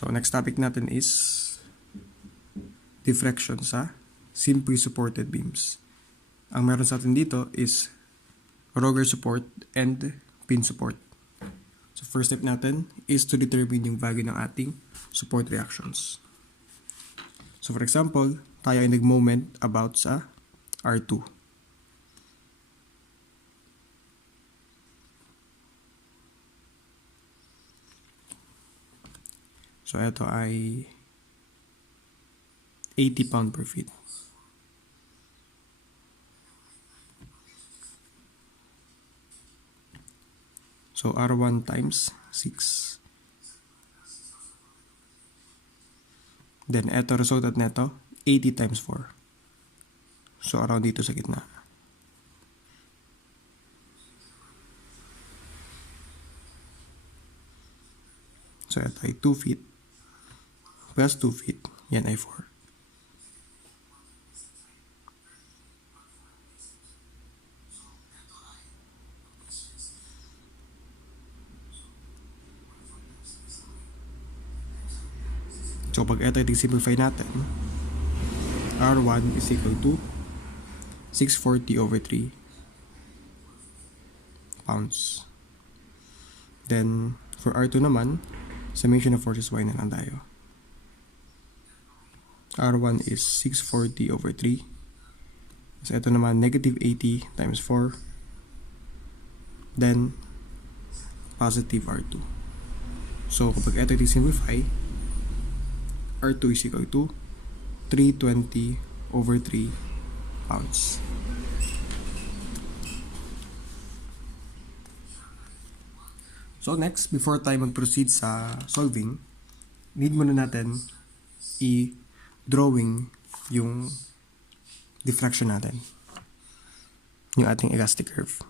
So, next topic natin is deflection sa simply supported beams. Ang meron sa atin dito is roller support and pin support. So, first step natin is to determine yung value ng ating support reactions. So, for example, tayo ay nag-moment about sa R2. So, ito ay 80 pound per feet. So, R1 times 6. Then, ito, resultant neto, 80 times 4. So, around dito sa gitna. So, ito ay 2 feet. Plus 2 feet. Yan ay 4. So, pag ito i-simplify natin, R1 is equal to 640 over 3 pounds. Then, for R2 naman, summation of forces y na lang tayo. R1 is 640 over 3. So, ito naman, negative 80 times 4. Then, positive R2. So, kapag ito i-simplify, R2 is equal to 320 over 3 pounds. So next, before tayo mag-proceed sa solving, need muna natin i-drawing yung deflection natin. Yung ating elastic curve.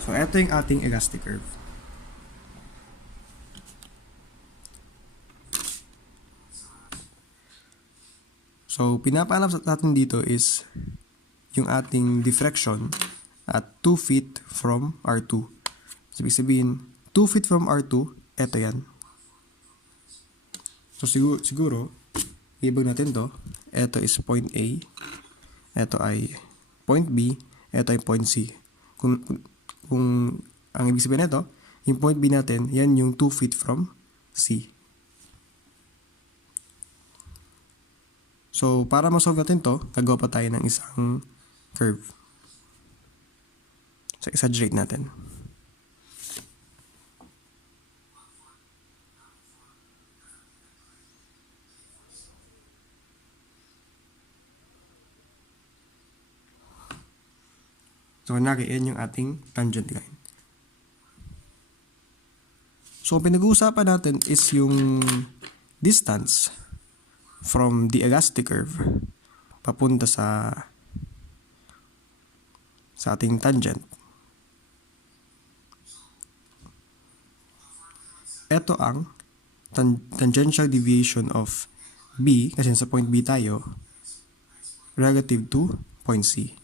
So, ito yung ating elastic curve. So, pinapaalam natin dito is yung ating deflection at 2 feet from R2. So, ibig sabihin, 2 feet from R2, ito yan. So, siguro ibig natin to. Ito is point A. Ito ay point B. Ito ay point C. Kung ang ibig sabihin nito, yung point B natin, yan yung 2 feet from C. So, para ma-solve natin to, gagawa pa tayo ng isang curve. So, exaggerate natin. So, kunwari, yan yung ating tangent line. So, pinag-uusapan natin is yung distance from the elastic curve papunta sa ating tangent. Ito ang tangential deviation of B, kasi sa point B tayo, relative to point C.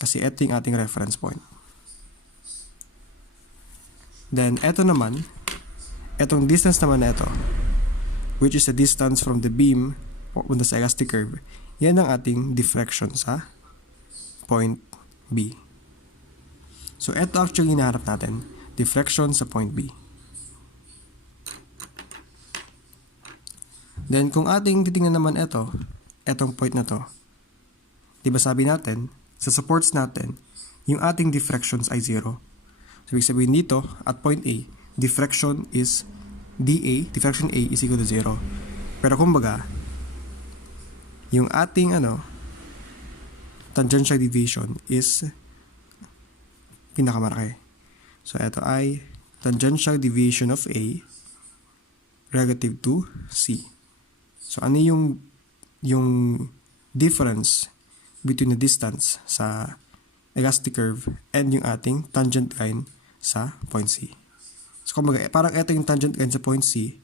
Kasi ito yung ating reference point. Then, ito naman, itong distance naman na ito, which is the distance from the beam papunta sa elastic curve, yan ang ating deflection sa point B. So, ito actually hinaharap natin, deflection sa point B. Then, kung ating titingnan naman ito, etong point na to, diba sabi natin, sa supports natin, yung ating deflections ay 0. So, ibig sabihin dito, at point A, deflection is dA, deflection A is equal to 0. Pero kumbaga, yung ating tangential deviation is pinakamalaki. So, ito ay tangential deviation of A relative to C. So, ano yung difference between the distance sa elastic curve and yung ating tangent line sa point C. So, kumbaga, parang ito yung tangent line sa point C.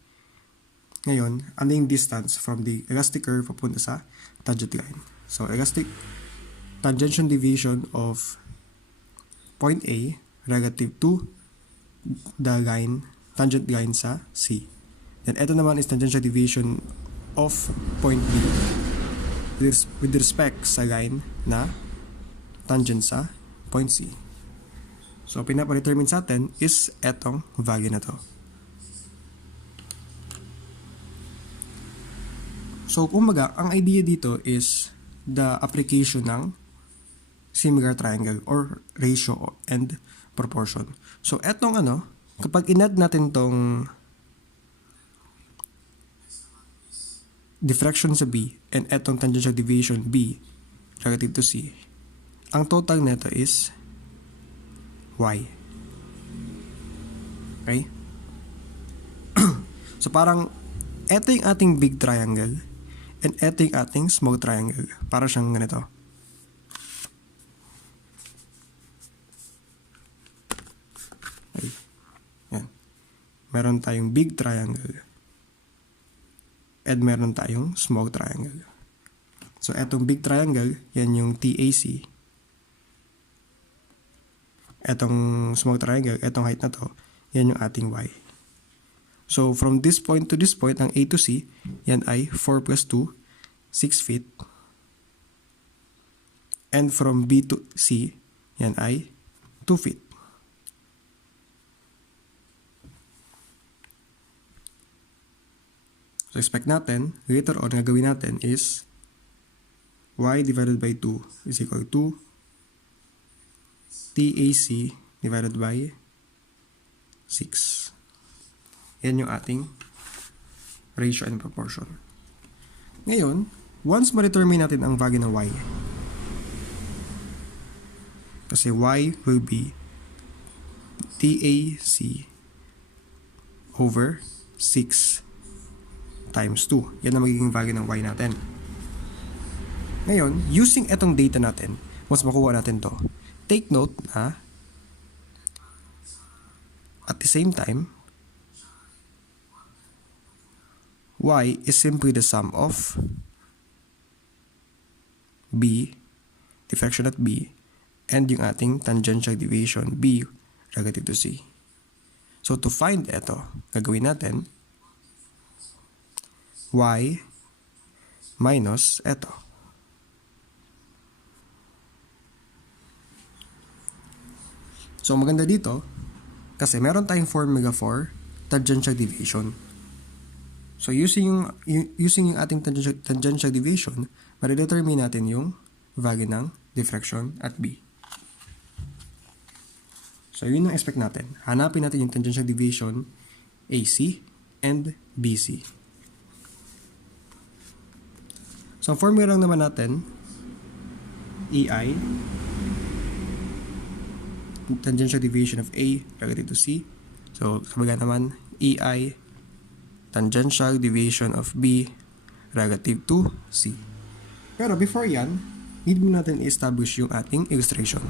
Ngayon, ano yung distance from the elastic curve papunta sa tangent line? So, tangential deviation of point A relative to the tangent line sa C. Then, ito naman is tangential deviation of point B with respect sa line na tangent sa point C. So, pinapadetermine sa atin is etong value na to. So, kumbaga, ang idea dito is the application ng similar triangle or ratio and proportion. So, etong kapag in-add natin tong diffraction sa B and etong tangential deviation B relative to C, ang total nito is Y. Okay? So, parang eto yung ating big triangle and eto yung ating small triangle. Para siyang ganito. Okay. Yan. Meron tayong big triangle and meron tayong small triangle. So, etong big triangle, yan yung TAC. Etong small triangle, etong height na to, yan yung ating Y. So, from this point to this point, ang A to C, yan ay 4 plus 2, 6 feet. And from B to C, yan ay 2 feet. So, expect natin, later on, gagawin natin is Y divided by 2 is equal to TAC divided by 6. Yan yung ating ratio and proportion. Ngayon, once ma-determine natin ang value ng Y, kasi Y will be TAC over 6 times 2. Yan ang magiging value ng Y natin. Ngayon, using etong data natin, once makuha natin to, take note na at the same time, Y is simply the sum of B, deflection at B, and yung ating tangential deviation B relative to C. So, to find ito, gagawin natin Y minus ito. So, maganda dito, kasi meron tayong formula for tangential deviation. So, using yung ating tangential deviation, ma-determine natin yung value ng deflection at B. So, yun ang expect natin. Hanapin natin yung tangential deviation AC and BC. So, ang formula lang naman natin, EI, tangential deviation of A relative to C. So, sabaga naman, EI, tangential deviation of B relative to C. Pero before yan, need mo natin i-establish yung ating illustration.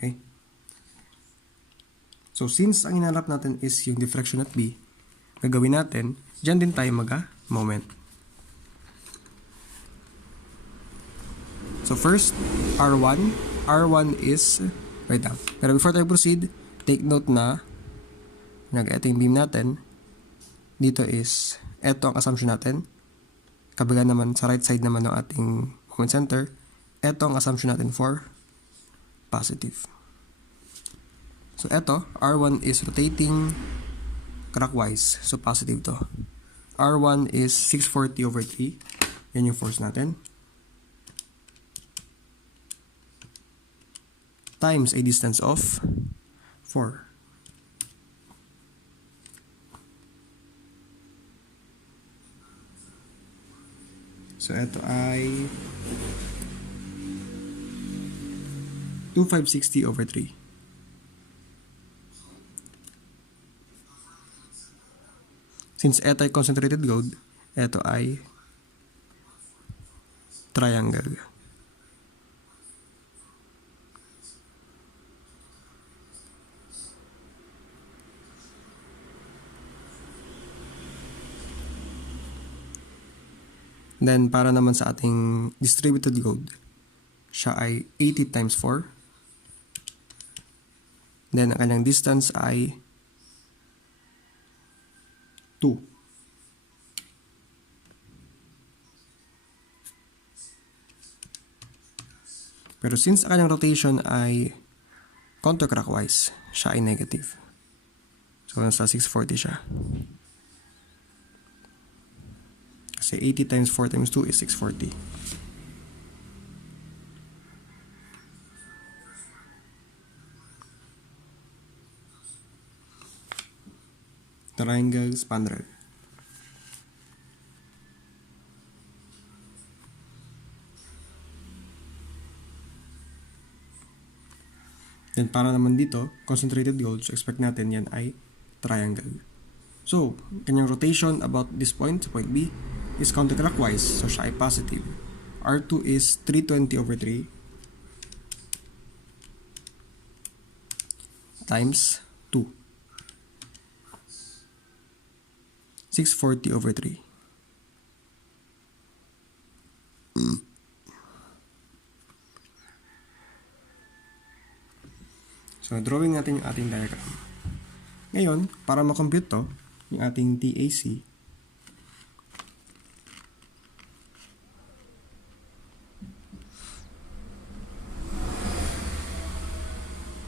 Okay? So, since ang inanap natin is yung deflection at B, gagawin natin, dyan din tayo mag-moment. So, first, R1. R1 is, wait lang. Pero before tayo proceed, take note na, ito yung beam natin, dito is, ito ang assumption natin. Kabila naman, sa right side naman ng ating moment center, ito ang assumption natin for positive. So, eto, R1 is rotating clockwise. So, positive to. R1 is 640 over 3. Yan yung force natin. Times a distance of 4. So, eto ay 2560 over 3. Since ito ay concentrated gold, ito ay triangle. Then, para naman sa ating distributed gold, siya ay 80 times 4. Then, ang kanyang distance ay 2. Pero since ang kanyang rotation ay counterclockwise, siya ay negative. So, nasa 640 siya. Kasi 80 times 4 times 2 is 640. Triangle spandrel. Then para naman dito, concentrated gold, so expect natin yan ay triangle. So, kanyang rotation about this point, point B, is counterclockwise, so siya ay positive. R2 is 320 over 3 times 2. 640 over 3. So, drawing natin yung ating diagram. Ngayon, para makompute to, yung ating TAC,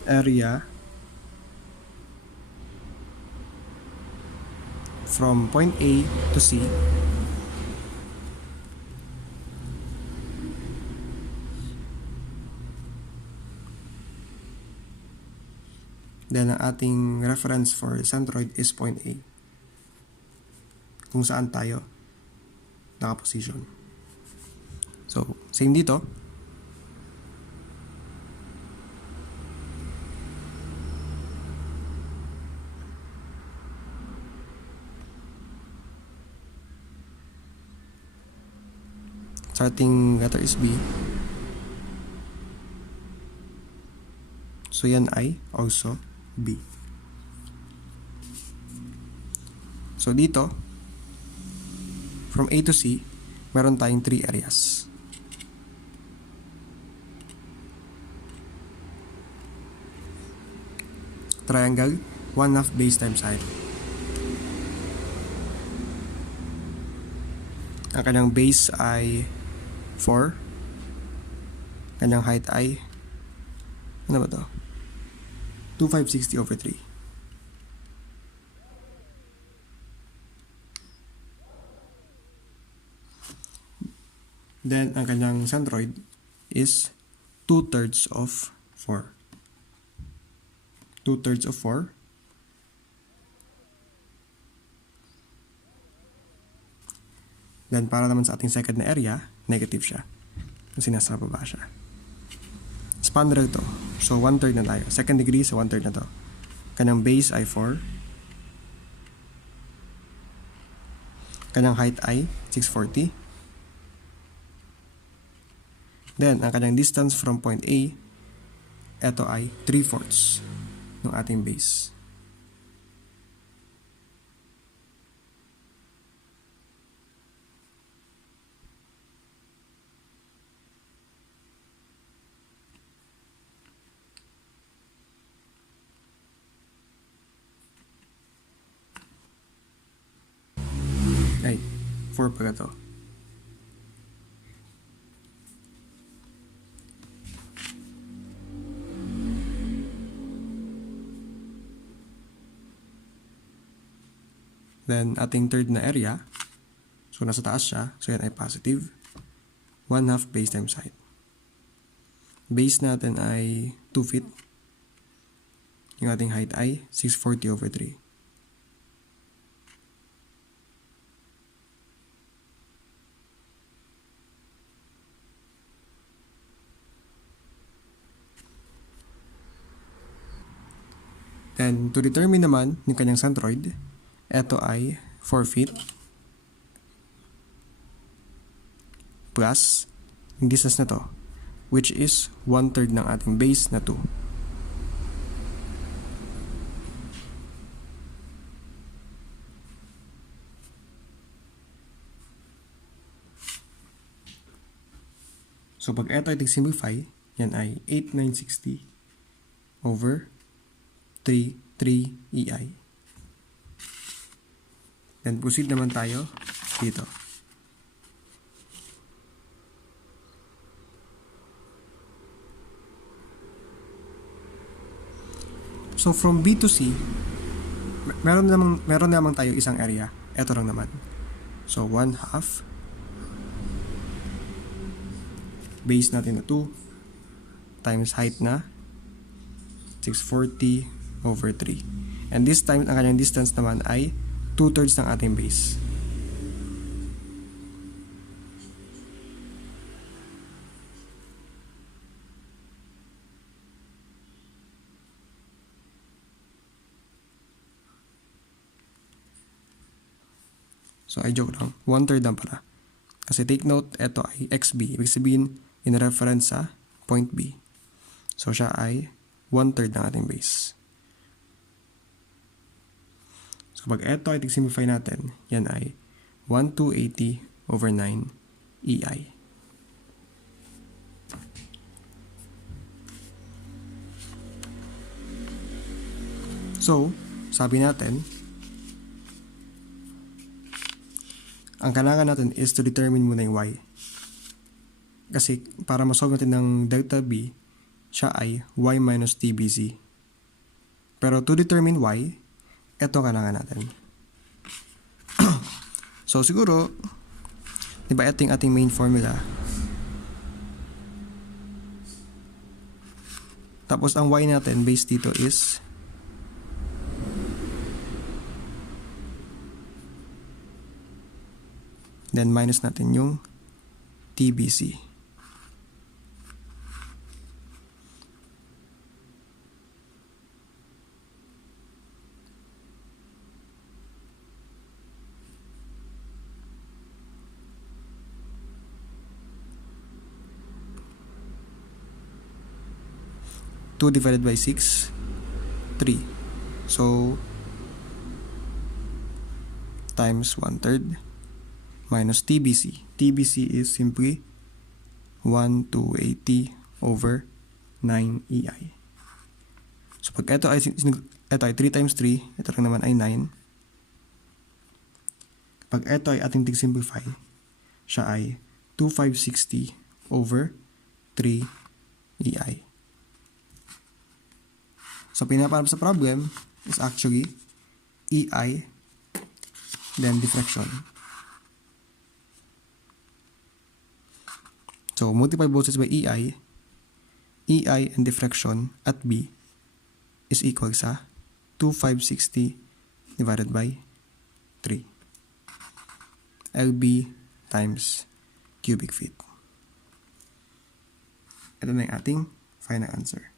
area from point A to C then ang ating reference for centroid is point A kung saan tayo nakaposition. So, same dito. Sa ating letter is B. So, yan ay also B. So, dito, from A to C, meron tayong 3 areas. Triangle, 1/2 base times height. Ang kanyang base ay 4. Kanyang height ay, ano ba to? 2560 over 3. Then, ang kanyang centroid is 2/3 of 4. 2/3 of 4. Then, para naman sa ating second na area, negative siya. Kasi nasa baba siya. Spandrel to. So, 1/3 na tayo. Second degree, so 1/3 na to. Kanyang base ay 4. Kanyang height ay 640. Then, ang kanyang distance from point A, ito ay 3/4 ng ating base. Ay, 4 pala to. Then, ating third na area, so nasa taas siya, so yan ay positive. 1/2 base times height. Base natin ay 2 feet. Yung ating height ay 640 over 3. Then, to determine naman yung kanyang centroid, ito ay 4 feet plus yung distance na to, which is 1/3 ng ating base na 2. So, pag ito ay simplify, yan ay 8,960 over 3 EI. Then, proceed naman tayo dito. So, from B to C, meron namang tayo isang area. Ito lang naman. So, 1/2 base natin na 2 times height na 640 over 3. And this time, ang kanyang distance naman ay 2/3 ng ating base. So, I joke lang. 1/3 lang pala. Kasi take note, ito ay XB. Ibig sabihin, in reference sa point B. So, siya ay 1/3 ng ating base. So, pag ito ay simplify natin, yan ay 1,280 over 9 EI. So, sabi natin, ang kailangan natin is to determine muna yung Y. Kasi para masolve natin ng delta B, siya ay Y minus TBZ. Pero to determine Y, ito kailangan natin. So siguro, di ba ito yung ating main formula? Tapos ang Y natin based dito is then minus natin yung TBC. Two divided by 6, 3. So, times 1/3 minus TBC. TBC is simply 1,280 over 9 EI. So, pag ito ay 3 times 3, ito lang naman ay 9. Pag ito ay ating simplify, siya ay 2,560 over 3 EI. So, pinaparam sa problem is actually EI then deflection. So, multiply both sides by EI and deflection at B is equal sa 2,560 divided by 3. LB times cubic feet. Ito na yung ating final answer.